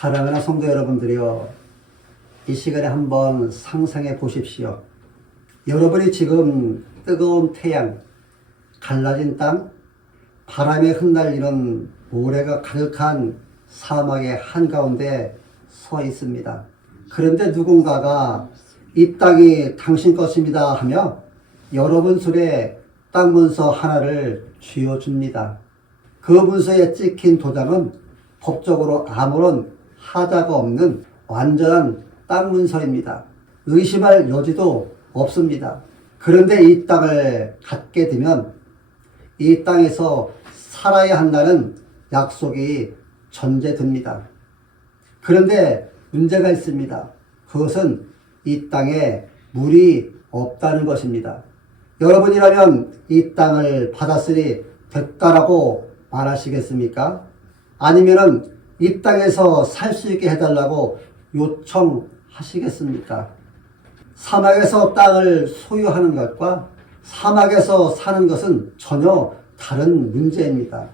사랑하는 성도 여러분들이요, 이 시간에 한번 상상해 보십시오. 여러분이 지금 뜨거운 태양, 갈라진 땅, 바람에 흩날리는 모래가 가득한 사막의 한가운데 서 있습니다. 그런데 누군가가 이 땅이 당신 것입니다 하며 여러분 손에 땅 문서 하나를 쥐어줍니다. 그 문서에 찍힌 도장은 법적으로 아무런 하자가 없는 완전한 땅 문서입니다. 의심할 여지도 없습니다. 그런데 이 땅을 갖게 되면 이 땅에서 살아야 한다는 약속이 전제됩니다. 그런데 문제가 있습니다. 그것은 이 땅에 물이 없다는 것입니다. 여러분이라면 이 땅을 받았으니 됐다라고 말하시겠습니까? 아니면은 이 땅에서 살 수 있게 해달라고 요청하시겠습니까? 사막에서 땅을 소유하는 것과 사막에서 사는 것은 전혀 다른 문제입니다.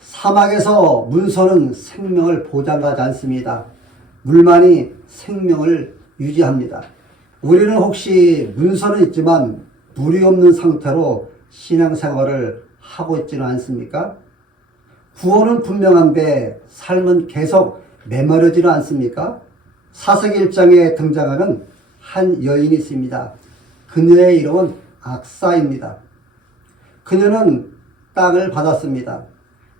사막에서 문서는 생명을 보장하지 않습니다. 물만이 생명을 유지합니다. 우리는 혹시 문서는 있지만 물이 없는 상태로 신앙생활을 하고 있지는 않습니까? 구원은 분명한데 삶은 계속 메마르지는 않습니까? 사사기 1장에 등장하는 한 여인이 있습니다. 그녀의 이름은 악사입니다. 그녀는 땅을 받았습니다.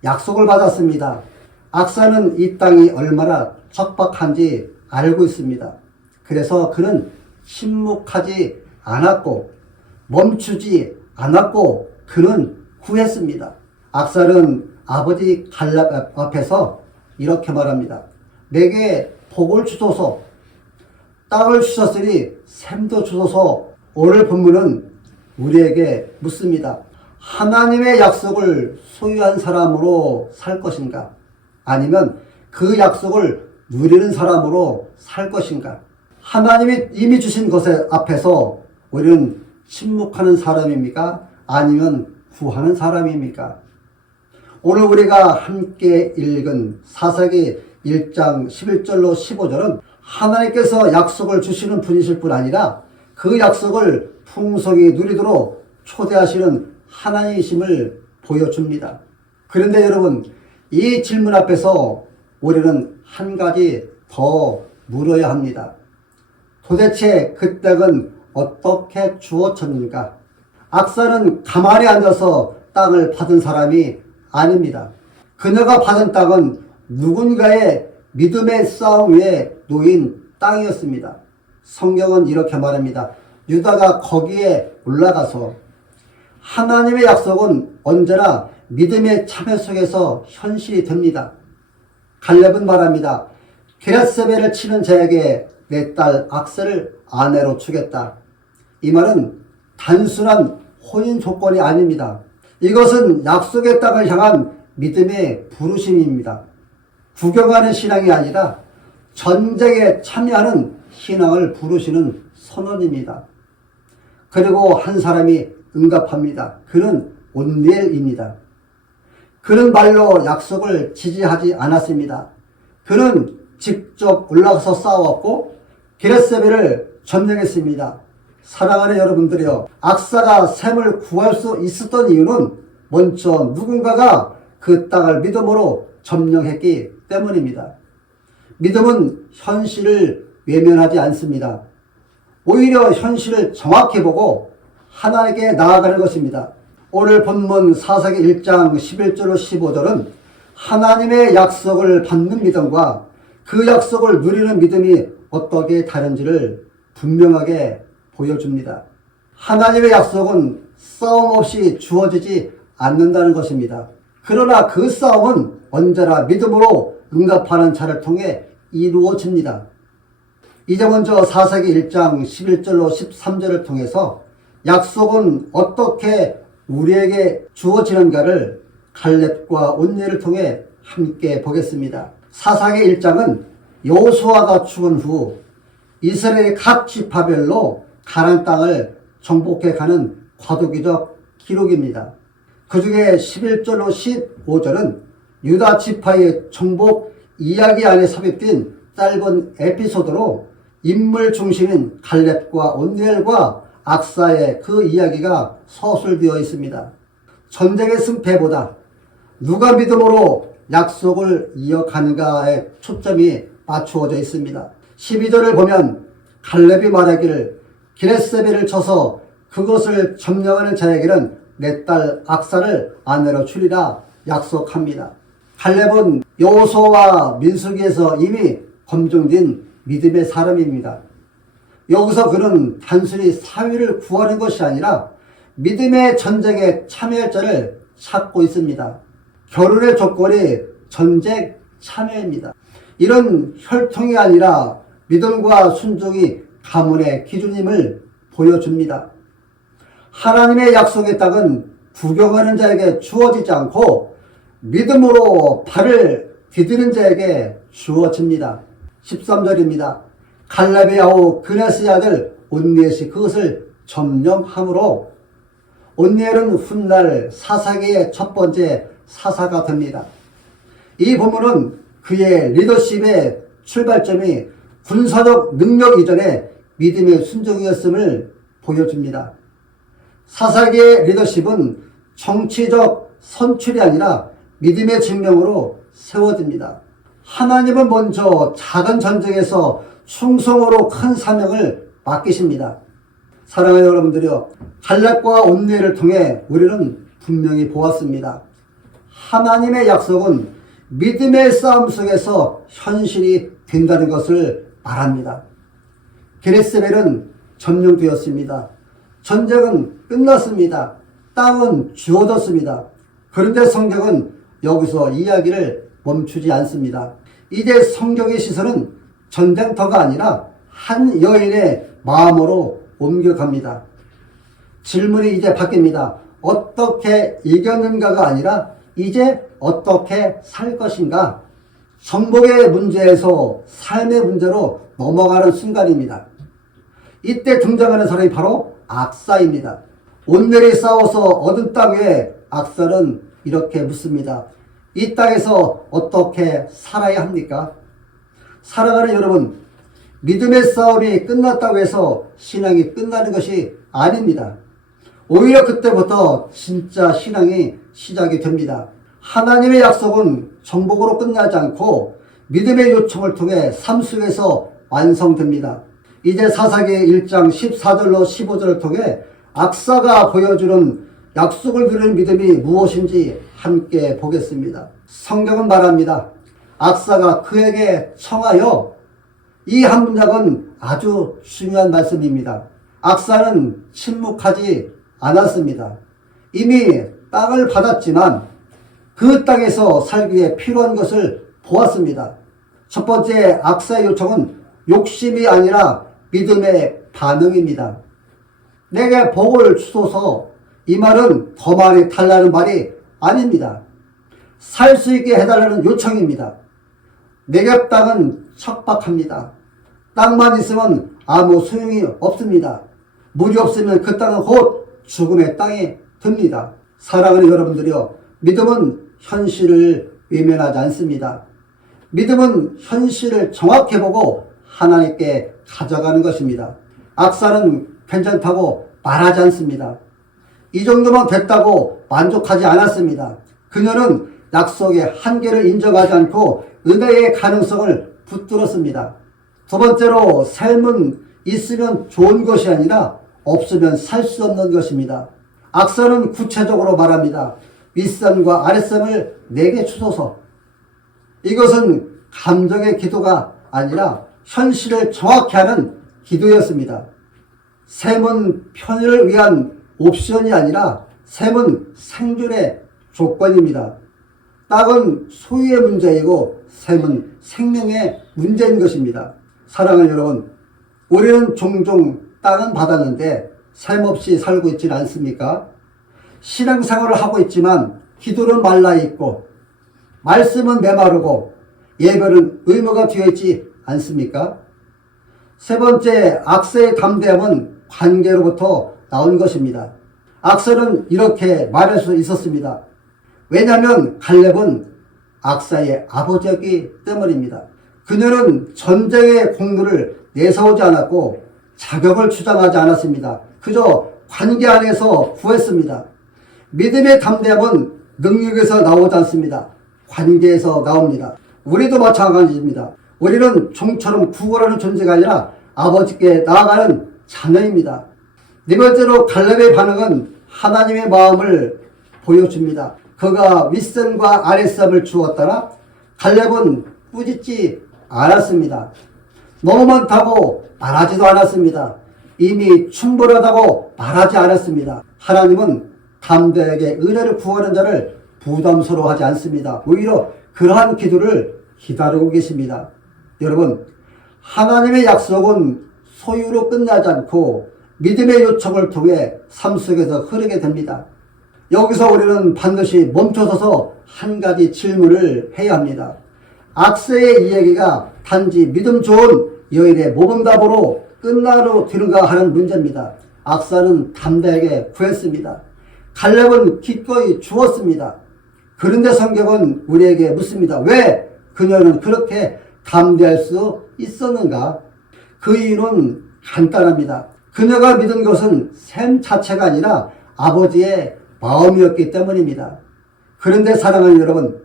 약속을 받았습니다. 악사는 이 땅이 얼마나 척박한지 알고 있습니다. 그래서 그는 침묵하지 않았고 멈추지 않았고 그는 구했습니다. 악사는 아버지 갈렙 앞에서 이렇게 말합니다. 내게 복을 주소서, 땅을 주셨으니 샘도 주소서. 오늘 본문은 우리에게 묻습니다. 하나님의 약속을 소유한 사람으로 살 것인가? 아니면 그 약속을 누리는 사람으로 살 것인가? 하나님이 이미 주신 것에 앞에서 우리는 침묵하는 사람입니까? 아니면 구하는 사람입니까? 오늘 우리가 함께 읽은 사사기 1장 11절로 15절은 하나님께서 약속을 주시는 분이실 뿐 아니라 그 약속을 풍성히 누리도록 초대하시는 하나님이심을 보여줍니다. 그런데 여러분, 이 질문 앞에서 우리는 한 가지 더 물어야 합니다. 도대체 그 땅은 어떻게 주어졌는가? 악사는 가만히 앉아서 땅을 받은 사람이 아닙니다. 그녀가 받은 땅은 누군가의 믿음의 싸움 위에 놓인 땅이었습니다. 성경은 이렇게 말합니다. 유다가 거기에 올라가서 하나님의 약속은 언제나 믿음의 참회 속에서 현실이 됩니다. 갈렙은 말합니다. 게라세벨을 치는 자에게 내 딸 악사를 아내로 주겠다. 이 말은 단순한 혼인 조건이 아닙니다. 이것은 약속의 땅을 향한 믿음의 부르심입니다. 구경하는 신앙이 아니라 전쟁에 참여하는 신앙을 부르시는 선언입니다. 그리고 한 사람이 응답합니다. 그는 온니엘입니다. 그는 말로 약속을 지지하지 않았습니다. 그는 직접 올라가서 싸웠고 게라세벨을 점령했습니다. 사랑하는 여러분들이요, 악사가 샘을 구할 수 있었던 이유는 먼저 누군가가 그 땅을 믿음으로 점령했기 때문입니다. 믿음은 현실을 외면하지 않습니다. 오히려 현실을 정확히 보고 하나님께 나아가는 것입니다. 오늘 본문 사사기 1장 11절로 15절은 하나님의 약속을 받는 믿음과 그 약속을 누리는 믿음이 어떻게 다른지를 분명하게 보여줍니다. 하나님의 약속은 싸움 없이 주어지지 않는다는 것입니다. 그러나 그 싸움은 언제나 믿음으로 응답하는 자를 통해 이루어집니다. 이제 먼저 사사기 1장 11절로 13절을 통해서 약속은 어떻게 우리에게 주어지는가를 갈렙과 온니엘을 통해 함께 보겠습니다. 사사기 1장은 여호수아가 죽은 후 이스라엘의 각 지파별로 가나안 땅을 정복해 가는 과도기적 기록입니다. 그 중에 11절로 15절은 유다 지파의 정복 이야기 안에 삽입된 짧은 에피소드로 인물 중심인 갈렙과 온니엘과 악사의 그 이야기가 서술되어 있습니다. 전쟁의 승패보다 누가 믿음으로 약속을 이어가는가에 초점이 맞추어져 있습니다. 12절을 보면 갈렙이 말하기를 기레세벨을 쳐서 그것을 점령하는 자에게는 내 딸 악사를 아내로 주리라 약속합니다. 갈렙은 여호수아와 민수기에서 이미 검증된 믿음의 사람입니다. 여기서 그는 단순히 사위를 구하는 것이 아니라 믿음의 전쟁에 참여할 자를 찾고 있습니다. 결혼의 조건이 전쟁 참여입니다. 이런 혈통이 아니라 믿음과 순종이 가문의 기준임을 보여줍니다. 하나님의 약속의 땅은 구경하는 자에게 주어지지 않고 믿음으로 발을 디디는 자에게 주어집니다. 13절입니다. 갈렙의 아우 그네스의 아들 온니엘이 그것을 점령함으로 온니엘은 훗날 사사기의 첫 번째 사사가 됩니다. 이 본문은 그의 리더십의 출발점이 군사적 능력 이전에 믿음의 순종이었음을 보여줍니다. 사사기의 리더십은 정치적 선출이 아니라 믿음의 증명으로 세워집니다. 하나님은 먼저 작은 전쟁에서 충성으로 큰 사명을 맡기십니다. 사랑하는 여러분들이요, 갈렙과 온니엘을 통해 우리는 분명히 보았습니다. 하나님의 약속은 믿음의 싸움 속에서 현실이 된다는 것을 말합니다. 기레세벨은 점령되었습니다. 전쟁은 끝났습니다. 땅은 주어졌습니다. 그런데 성경은 여기서 이야기를 멈추지 않습니다. 이제 성경의 시선은 전쟁터가 아니라 한 여인의 마음으로 옮겨갑니다. 질문이 이제 바뀝니다. 어떻게 이겼는가가 아니라 이제 어떻게 살 것인가? 정복의 문제에서 삶의 문제로 넘어가는 순간입니다. 이때 등장하는 사람이 바로 악사입니다. 온니엘이 싸워서 얻은 땅 위에 악사는 이렇게 묻습니다. 이 땅에서 어떻게 살아야 합니까? 사랑하는 여러분, 믿음의 싸움이 끝났다고 해서 신앙이 끝나는 것이 아닙니다. 오히려 그때부터 진짜 신앙이 시작이 됩니다. 하나님의 약속은 정복으로 끝나지 않고 믿음의 요청을 통해 삶 속에서 완성됩니다. 이제 사사기 1장 14절로 15절을 통해 악사가 보여주는 약속을 누리는 믿음이 무엇인지 함께 보겠습니다. 성경은 말합니다. 악사가 그에게 청하여, 이 한 문장은 아주 중요한 말씀입니다. 악사는 침묵하지 않았습니다. 이미 땅을 받았지만 그 땅에서 살기 위해 필요한 것을 보았습니다. 첫 번째 악사의 요청은 욕심이 아니라 믿음의 반응입니다. 내게 복을 주소서, 이 말은 더 많이 달라는 말이 아닙니다. 살 수 있게 해달라는 요청입니다. 내게 땅은 척박합니다. 땅만 있으면 아무 소용이 없습니다. 물이 없으면 그 땅은 곧 죽음의 땅이 됩니다. 사랑하는 여러분들이요, 믿음은 현실을 외면하지 않습니다. 믿음은 현실을 정확히 보고 하나님께 가져가는 것입니다. 악사는 괜찮다고 말하지 않습니다. 이 정도면 됐다고 만족하지 않았습니다. 그녀는 약속의 한계를 인정하지 않고 은혜의 가능성을 붙들었습니다. 두 번째로, 삶은 있으면 좋은 것이 아니라 없으면 살 수 없는 것입니다. 악사는 구체적으로 말합니다. 윗산과 아랫산을 내게 주소서. 이것은 감정의 기도가 아니라 현실을 정확히 하는 기도였습니다. 셈은 편의를 위한 옵션이 아니라 셈은 생존의 조건입니다. 땅은 소유의 문제이고 셈은 생명의 문제인 것입니다. 사랑하는 여러분, 우리는 종종 땅은 받았는데 셈 없이 살고 있지는 않습니까? 신앙생활을 하고 있지만 기도는 말라있고 말씀은 메마르고 예배는 의무가 되어 있지 않습니까? 세 번째, 악사의 담대함은 관계로부터 나온 것입니다. 악사는 이렇게 말할 수 있었습니다. 왜냐하면 갈렙은 악사의 아버지였기 때문입니다. 그녀는 전쟁의 공로를 내세우지 않았고 자격을 주장하지 않았습니다. 그저 관계 안에서 구했습니다. 믿음의 담대함은 능력에서 나오지 않습니다. 관계에서 나옵니다. 우리도 마찬가지입니다. 우리는 종처럼 구걸하는 존재가 아니라 아버지께 나아가는 자녀입니다. 네 번째로 갈렙의 반응은 하나님의 마음을 보여줍니다. 그가 윗선과 아랫선을 주었다나 갈렙은 꾸짖지 않았습니다. 너무 많다고 말하지도 않았습니다. 이미 충분하다고 말하지 않았습니다. 하나님은 담대하게 은혜를 구하는 자를 부담스러워하지 않습니다. 오히려 그러한 기도를 기다리고 계십니다. 여러분, 하나님의 약속은 소유로 끝나지 않고 믿음의 요청을 통해 삶 속에서 흐르게 됩니다. 여기서 우리는 반드시 멈춰서서 한 가지 질문을 해야 합니다. 악세의 이야기가 단지 믿음 좋은 여인의 모범답으로 끝나러 드는가 하는 문제입니다. 악사는 담대하게 구했습니다. 갈렙은 기꺼이 주었습니다. 그런데 성경은 우리에게 묻습니다. 왜 그녀는 그렇게 담대할 수 있었는가? 그 이유는 간단합니다. 그녀가 믿은 것은 셈 자체가 아니라 아버지의 마음이었기 때문입니다. 그런데 사랑하는 여러분,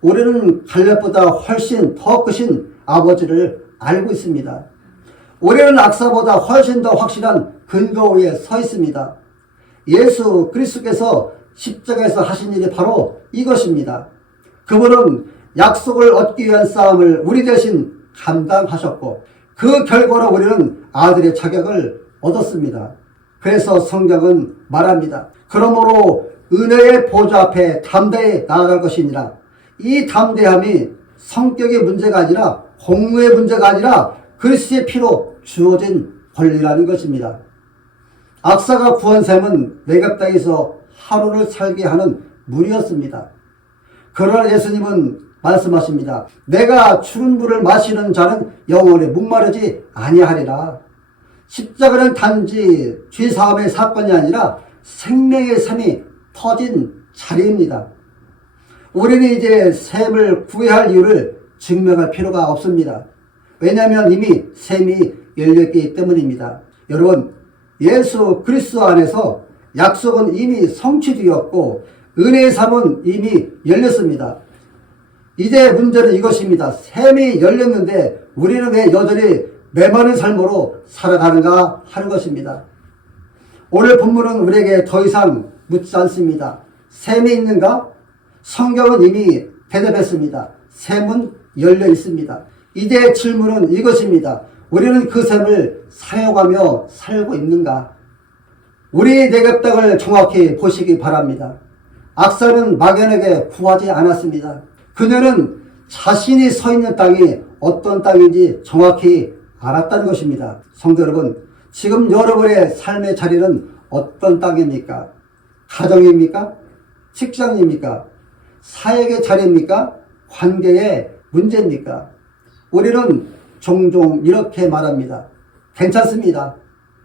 우리는 갈렙보다 훨씬 더 크신 아버지를 알고 있습니다. 우리는 악사보다 훨씬 더 확실한 근거 위에 서 있습니다. 예수 그리스도께서 십자가에서 하신 일이 바로 이것입니다. 그분은 약속을 얻기 위한 싸움을 우리 대신 감당하셨고 그 결과로 우리는 아들의 자격을 얻었습니다. 그래서 성경은 말합니다. 그러므로 은혜의 보좌 앞에 담대히 나아갈 것이니라. 이 담대함이 성격의 문제가 아니라 공로의 문제가 아니라 그리스도의 피로 주어진 권리라는 것입니다. 악사가 구한 셈은 내갑 땅에서 하루를 살게 하는 물이었습니다. 그러나 예수님은 말씀하십니다. 내가 추운 물을 마시는 자는 영원히 목마르지 아니하리라. 십자가는 단지 죄사함의 사건이 아니라 생명의 샘이 터진 자리입니다. 우리는 이제 샘을 구해야 할 이유를 증명할 필요가 없습니다. 왜냐하면 이미 샘이 열렸기 때문입니다. 여러분, 예수 그리스도 안에서 약속은 이미 성취되었고 은혜의 삶은 이미 열렸습니다. 이제 문제는 이것입니다. 샘이 열렸는데 우리는 왜 여전히 메마른 삶으로 살아가는가 하는 것입니다. 오늘 본문은 우리에게 더 이상 묻지 않습니다. 샘이 있는가? 성경은 이미 대답했습니다. 샘은 열려 있습니다. 이제 질문은 이것입니다. 우리는 그 샘을 사용하며 살고 있는가? 우리 내갑 땅을 정확히 보시기 바랍니다. 악사는 막연하게 구하지 않았습니다. 그녀는 자신이 서 있는 땅이 어떤 땅인지 정확히 알았다는 것입니다. 성도 여러분, 지금 여러분의 삶의 자리는 어떤 땅입니까? 가정입니까? 직장입니까? 사역의 자리입니까? 관계의 문제입니까? 우리는 종종 이렇게 말합니다. 괜찮습니다.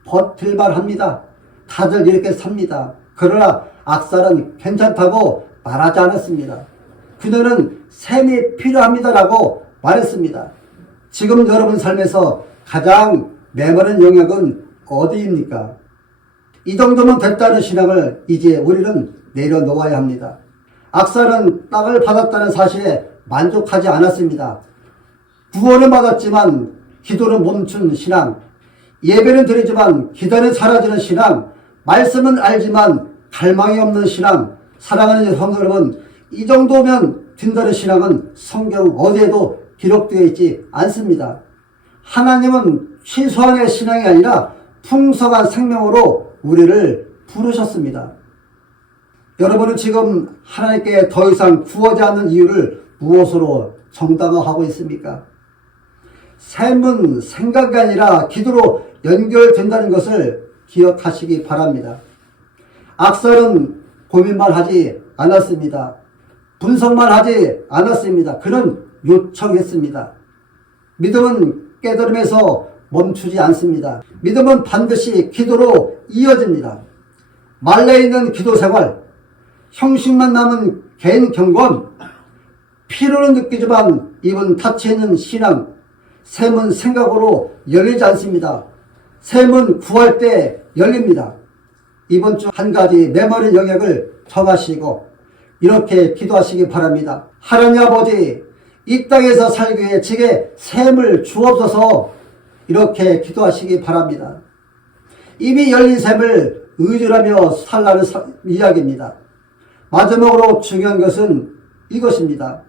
버틸만 합니다. 다들 이렇게 삽니다. 그러나 악사는 괜찮다고 말하지 않았습니다. 그녀는 셈이 필요합니다라고 말했습니다. 지금 여러분 삶에서 가장 메마른 영역은 어디입니까? 이 정도면 됐다는 신앙을 이제 우리는 내려놓아야 합니다. 악사는 땅을 받았다는 사실에 만족하지 않았습니다. 구원을 받았지만 기도는 멈춘 신앙, 예배는 드리지만 기도는 사라지는 신앙, 말씀은 알지만 갈망이 없는 신앙. 사랑하는 성도 여러분, 이 정도면 된다는 신앙은 성경 어디에도 기록되어 있지 않습니다. 하나님은 최소한의 신앙이 아니라 풍성한 생명으로 우리를 부르셨습니다. 여러분은 지금 하나님께 더 이상 구하지 않는 이유를 무엇으로 정당화하고 있습니까? 삶은 생각이 아니라 기도로 연결된다는 것을 기억하시기 바랍니다. 악사는 고민만 하지 않았습니다. 분석만 하지 않았습니다. 그는 요청했습니다. 믿음은 깨달음에서 멈추지 않습니다. 믿음은 반드시 기도로 이어집니다. 말라있는 기도 생활, 형식만 남은 개인 경건, 피로는 느끼지만 입은 닫혀있는 신앙, 샘은 생각으로 열리지 않습니다. 샘은 구할 때 열립니다. 이번 주 한 가지 메모리 영역을 정하시고 이렇게 기도하시기 바랍니다. 하나님 아버지, 이 땅에서 살기 위해 제게 샘을 주옵소서. 이렇게 기도하시기 바랍니다. 이미 열린 샘을 의존하며 살라는 이야기입니다. 마지막으로 중요한 것은 이것입니다.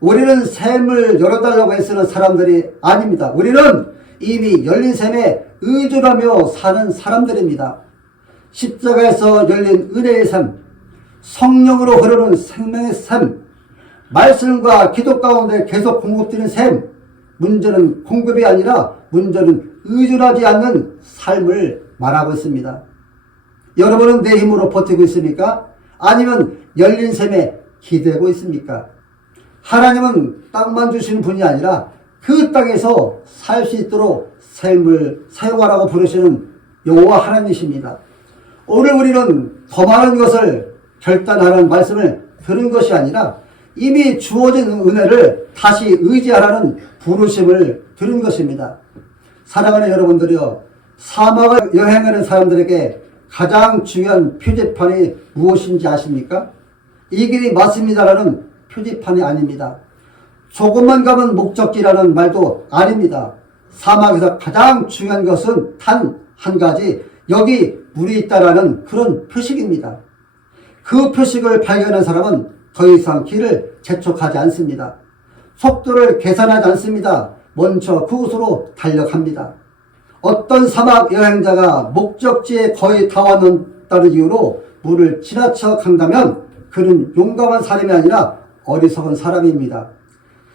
우리는 샘을 열어달라고 애쓰는 사람들이 아닙니다. 우리는 이미 열린 샘에 의존하며 사는 사람들입니다. 십자가에서 열린 은혜의 샘, 성령으로 흐르는 생명의 샘, 말씀과 기도 가운데 계속 공급되는 샘, 문제는 공급이 아니라 문제는 의존하지 않는 삶을 말하고 있습니다. 여러분은 내 힘으로 버티고 있습니까? 아니면 열린 샘에 기대고 있습니까? 하나님은 땅만 주시는 분이 아니라 그 땅에서 살 수 있도록 샘을 사용하라고 부르시는 여호와 하나님이십니다. 오늘 우리는 더 많은 것을 결단하라는 말씀을 들은 것이 아니라 이미 주어진 은혜를 다시 의지하라는 부르심을 들은 것입니다. 사랑하는 여러분들이여, 사막을 여행하는 사람들에게 가장 중요한 표지판이 무엇인지 아십니까? 이 길이 맞습니다라는 표지판이 아닙니다. 조금만 가면 목적지라는 말도 아닙니다. 사막에서 가장 중요한 것은 단 한 가지, 여기 물이 있다라는 그런 표식입니다. 그 표식을 발견한 사람은 더 이상 길을 재촉하지 않습니다. 속도를 계산하지 않습니다. 먼저 그곳으로 달려갑니다. 어떤 사막 여행자가 목적지에 거의 다 왔다는 이유로 물을 지나쳐 간다면 그는 용감한 사람이 아니라 어리석은 사람입니다.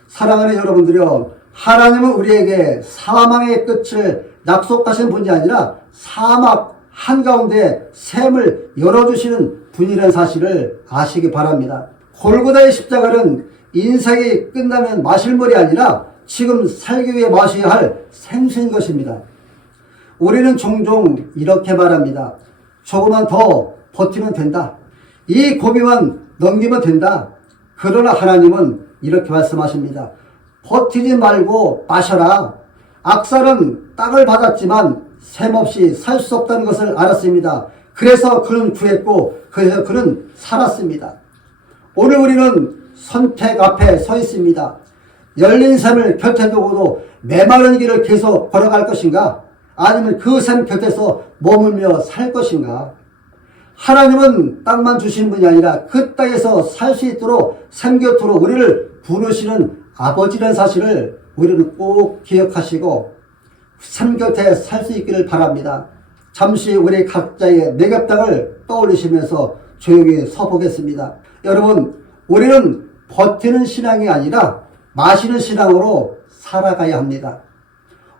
사랑하는 여러분들이여, 하나님은 우리에게 사망의 끝을 약속하신 분이 아니라 사막 한가운데 샘을 열어주시는 분이라는 사실을 아시기 바랍니다. 골고다의 십자가는 인생이 끝나면 마실 물이 아니라 지금 살기 위해 마셔야 할 생수인 것입니다. 우리는 종종 이렇게 말합니다. 조금만 더 버티면 된다. 이 고비만 넘기면 된다. 그러나 하나님은 이렇게 말씀하십니다. 버티지 말고 마셔라. 악사는 땅을 받았지만 샘 없이 살 수 없다는 것을 알았습니다. 그래서 그는 구했고 그래서 그는 살았습니다. 오늘 우리는 선택 앞에 서 있습니다. 열린 샘을 곁에 두고도 메마른 길을 계속 걸어갈 것인가? 아니면 그 샘 곁에서 머물며 살 것인가? 하나님은 땅만 주신 분이 아니라 그 땅에서 살 수 있도록 샘 곁으로 우리를 부르시는 아버지라는 사실을 우리는 꼭 기억하시고 샘 곁에 살 수 있기를 바랍니다. 잠시 우리 각자의 매ገብ당을 떠올리시면서 조용히 서보겠습니다. 여러분, 우리는 버티는 신앙이 아니라 마시는 신앙으로 살아가야 합니다.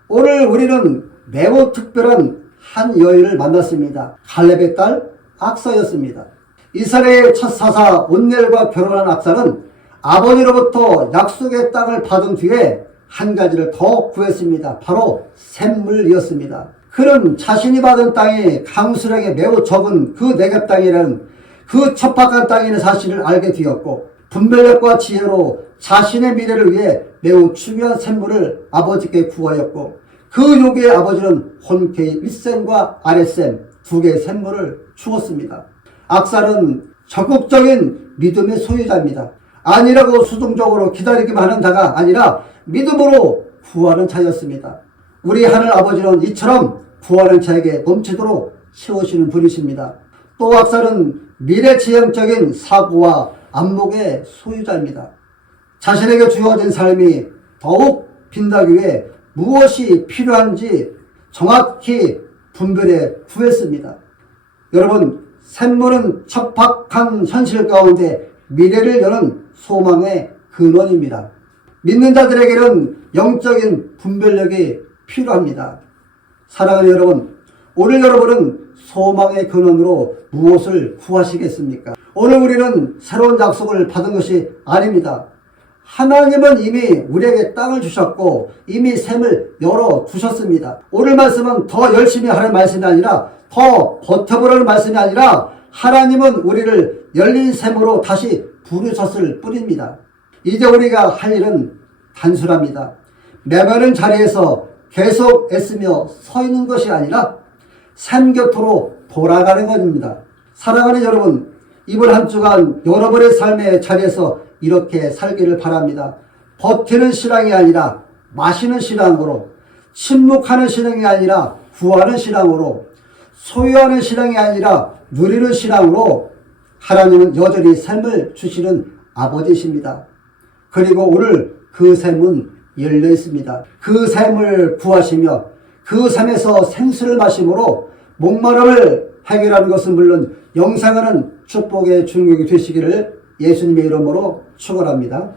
오늘 우리는 매우 특별한 한 여인을 만났습니다. 갈렙의 딸 악사였습니다. 이스라엘의 첫 사사 온넬과 결혼한 악사는 아버지로부터 약속의 땅을 받은 뒤에 한 가지를 더 구했습니다. 바로 샘물이었습니다. 그는 자신이 받은 땅이 강수량에 매우 적은 그 네겝 땅이라는 그 척박한 땅이라는 사실을 알게 되었고 분별력과 지혜로 자신의 미래를 위해 매우 중요한 샘물을 아버지께 구하였고 그 요기에 아버지는 혼쾌히 윗샘과 아랫샘 두 개의 샘물을 주었습니다. 악사는 적극적인 믿음의 소유자입니다. 아니라고 수동적으로 기다리기만 하는 자가 아니라 믿음으로 구하는 자였습니다. 우리 하늘 아버지는 이처럼 구하는 자에게 넘치도록 채우시는 분이십니다. 또 악사는 미래지향적인 사고와 안목의 소유자입니다. 자신에게 주어진 삶이 더욱 빛나기 위해 무엇이 필요한지 정확히 분별해 구했습니다. 여러분, 샘물은 척박한 현실 가운데 미래를 여는 소망의 근원입니다. 믿는 자들에게는 영적인 분별력이 필요합니다. 사랑하는 여러분, 오늘 여러분은 소망의 근원으로 무엇을 구하시겠습니까? 오늘 우리는 새로운 약속을 받은 것이 아닙니다. 하나님은 이미 우리에게 땅을 주셨고 이미 샘을 열어두셨습니다. 오늘 말씀은 더 열심히 하는 말씀이 아니라 더 버텨보라는 말씀이 아니라 하나님은 우리를 열린 샘으로 다시 부르셨을 뿐입니다. 이제 우리가 할 일은 단순합니다. 메마른 자리에서 계속 애쓰며 서 있는 것이 아니라 샘 곁으로 돌아가는 것입니다. 사랑하는 여러분, 이번 한 주간 여러분의 삶의 자리에서 이렇게 살기를 바랍니다. 버티는 신앙이 아니라 마시는 신앙으로, 침묵하는 신앙이 아니라 구하는 신앙으로, 소유하는 신앙이 아니라 누리는 신앙으로 하나님은 여전히 샘을 주시는 아버지이십니다. 그리고 오늘 그 샘은 열려 있습니다. 그 샘을 구하시며 그 샘에서 생수를 마심으로 목마름을 해결하는 것은 물론 영생하는 축복의 주인공이 되시기를 예수님의 이름으로 축원합니다.